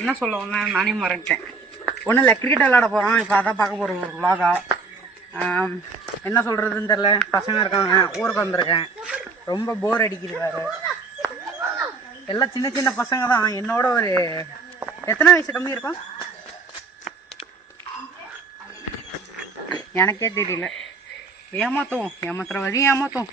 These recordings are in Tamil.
என்ன சொல்ல வந்தேன் நானே மறந்துட்டேன். ஒன்றும் இல்லை, கிரிக்கெட் விளையாட போகிறோம். இப்போ அதான் பார்க்க போகிறோம் ஒரு விளாகா. என்ன சொல்கிறதுன்னு தெரில. பசங்க இருக்காங்க, ஊருக்கு வந்திருக்கேன். ரொம்ப போர் அடிக்குது வேறு. எல்லாம் சின்ன சின்ன பசங்க தான். என்னோட ஒரு எத்தனை வயசு கம்மி இருக்கும் எனக்கே தெரியல. ஏமாத்துவோம், ஏமாத்துற வரையும் ஏமாத்துவோம்.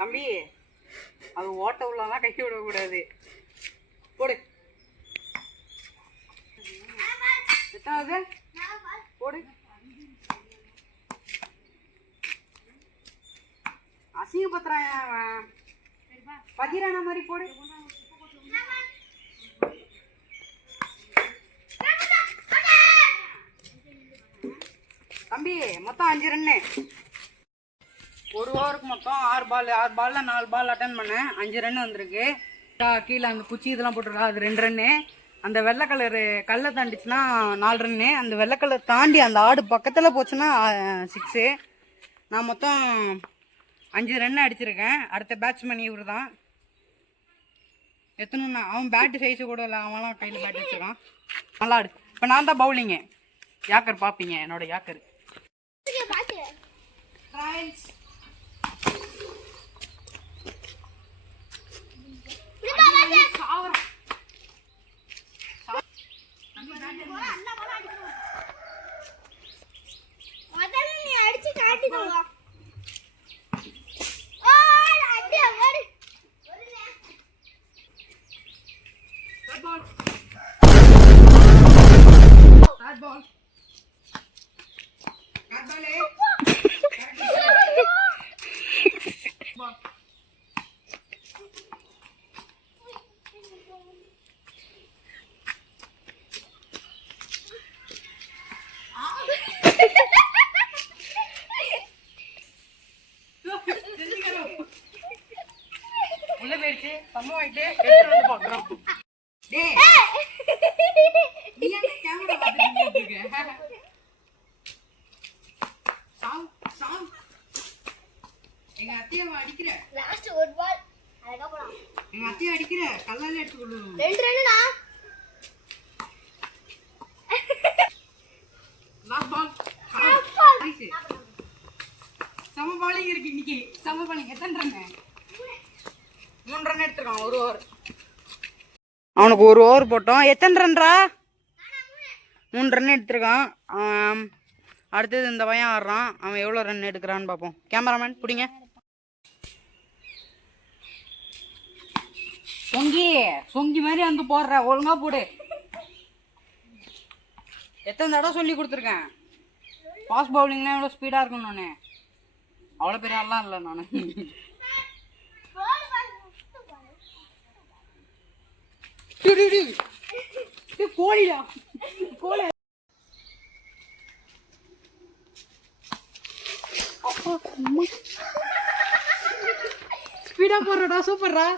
தம்பி, அது ஓட்ட உள்ளதான் கட்டி விடக்கூடாது. போடு. எத்தனாவது போடு. அசிங்கப்பத்திரம் பதிரான மாதிரி போடு. தம்பி, மொத்தம் 5 ரன்னு. ஒரு ஓவருக்கு மொத்தம் 6 பால். 6 பாலில் 4 பால் அட்டன் பண்ணேன். 5 ரன் வந்திருக்கு. கீழே அந்த குச்சி இதெல்லாம் போட்டிருக்கா, அது 2 ரன்னு. அந்த வெள்ளை கலரு கல்லை தாண்டிச்சுன்னா 4 ரன்னு. அந்த வெள்ளை கலர் தாண்டி அந்த ஆடு பக்கத்தில் போச்சுன்னா 6. நான் மொத்தம் 5 ரன்னு அடிச்சிருக்கேன். அடுத்த பேட்ஸ்மேன் இவர் தான். எத்தனை அவன் பேட்டு சைஸு கூட இல்லை, அவன்லாம் கையில் பேட் வச்சுருக்கான். நல்லா ஆடு. இப்போ நான் தான் பவுலிங்கு. யாக்கர் பார்ப்பீங்க, என்னோட யாக்கர். எங்க அத்தையை அடிக்கிற லாஸ்ட் ஒரு பால் அழகா போலாம். எங்க அத்தையை அடிக்கிற கல்லால எடுத்து கொள்ளும். 2 ரன்னுடா. Last ball. சம பாலிங் இருக்கு இன்னைக்கு. சம பாலிங். எத்தனை ரன்னு? 3 ரன் எடுத்துருக்கான் ஒரு ஓவர். அவனுக்கு ஒரு ஓவர் போட்டோம். எத்தனை ரன்ரா? 3 ரன் எடுத்துருக்கான். அடுத்தது இந்த பையன் ஆடுறான். அவன் எவ்வளோ ரன் எடுக்கிறான்னு பார்ப்போம். கேமராமேன் பிடிங்க. சொங்கி மாதிரி வந்து போடுற, ஒழுங்கா போடு. எத்தனை தடவை சொல்லி கொடுத்துருக்கேன். ஃபாஸ்ட் பவுலிங்னா எவ்வளோ ஸ்பீடாக இருக்கும். நான் அவ்வளோ பெரிய ஆள்லாம் இல்லை. நான் கோழிடா, கோழி. ஸ்பீடா போடுறடா, சூப்பர்ரா.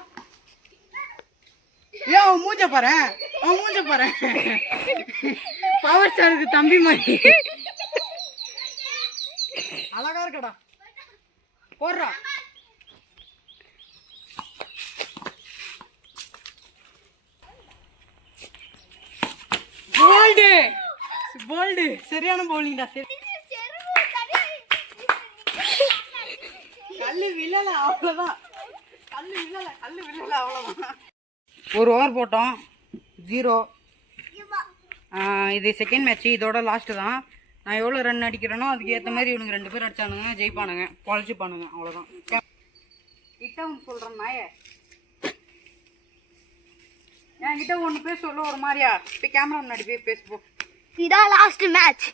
ஏன் அவன் மூஞ்ச பாரு, அவன் மூஞ்ச பாரு. பவர் ஸ்டாருக்கு தம்பி மாதிரி அழகா இருக்கடா. போடுறா. Bowled, bowled. சரியான பவுலிங்டா. சரி, கல்லு விழல, அவ்வளோதான். கல்லு விழல, கல்லு விழல, அவ்வளோதான். ஒரு ஓவர் போட்டோம், 0. இது செகண்ட் மேட்ச்சு, இதோட லாஸ்ட்டு தான். நான் எவ்வளோ ரன் அடிக்கிறேனோ அதுக்கு ஏற்ற மாதிரி இவனுக்கு 2 பேர் அடிச்சானுங்க, ஜெயிப்பானுங்க, பொழைச்சிப்பானுங்க, அவ்வளோதான். கிட்ட ஒன்று சொல்கிறேன் நாயே, என்கிட்ட ஒன்று பேச சொல்ல ஒரு மாதிரியா, இப்போ கேமரா முன்னாடி போய் பேசுவோம். இதான் லாஸ்ட் மேட்ச்.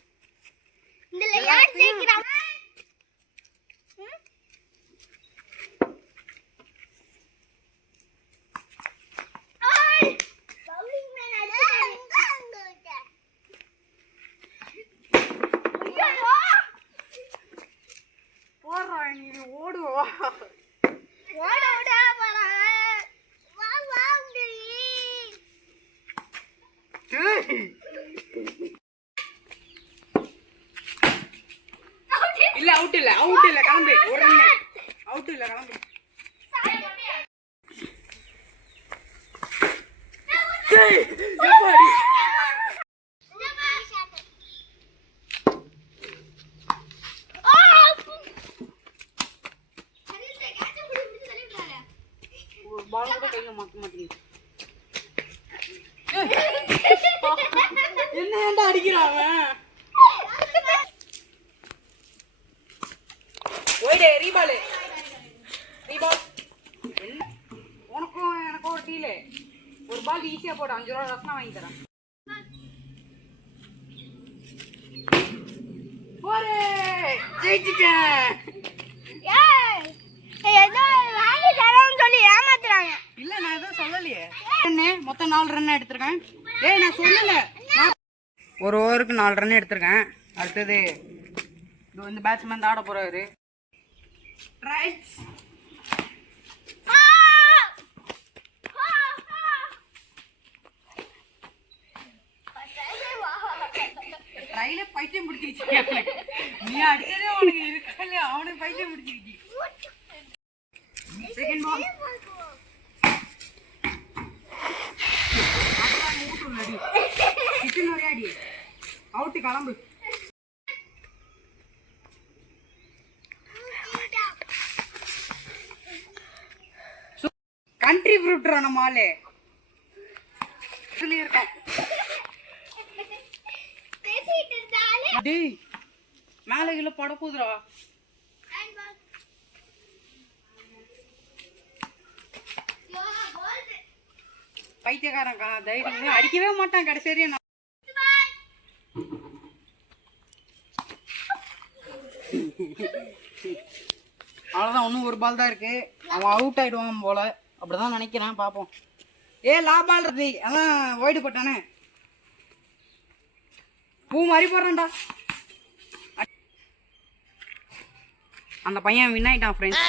இதுல யார் ஜெயிக்கிறா? ஓடுவா இல்ல, அவுட் இல்ல, அவுட் இல்ல, கிளம்பு. ஒரு ரன் அவுட் இல்ல, கிளம்பு. பால் கூட கையில மாட்ட மாட்டீங்க. என்ன ஏன்டா அடிக்கிறான் அவன்? ஓய்டே, ரீபால் ரீபால். உனக்கும் எனக்கும் ஒரு டீலு. ஒரு பால் ஈஸியா போடு, 5 ரூபா ரசனா வாங்கி தரேன். போரே, ஜெயிச்சிட்டேன். இல்ல, நான் எதுவும் சொல்லலையே. மொத்தம் 4 ரன் எடுத்திருக்கேன். ஏய், நான் சொல்லல. ஒரு ஓவருக்கு 4 ரன் எடுத்திருக்கேன். அடுத்தது இந்த பேட்ஸ்மேன் ஆட போறாரு. ட்ரைல பைத்தியம் பிடிச்சிருச்சு. நீ அடிச்சதே உனக்கு இருக்கல, அவனுக்கு பைத்தியம் பிடிச்சிருச்சு. Second ball. அவுட்டு, கிளம்பு. கண்ட்ரி ஃப்ரூட்ரா நம்ம ஆளு இருக்கான். டேய், மேல கீழ பட போதுரா. பைத்தியக்காரன் தைரியம் அடிக்கவே மாட்டான் கடைசி வரையும். அவ்வளோதான், இன்னும் ஒரு பால் தான் இருக்கு. அவன் அவுட் ஆயிடுவான் போல, அப்படிதான் நினைக்கிறேன். பார்ப்போம். லா பால் இருக்கு, அதான் ஒய்டு போட்டானே, பூ மாதிரி போடுறான்டா. அந்த பையன் வின் ஆயிட்டான் ஃப்ரெண்ட்ஸ்.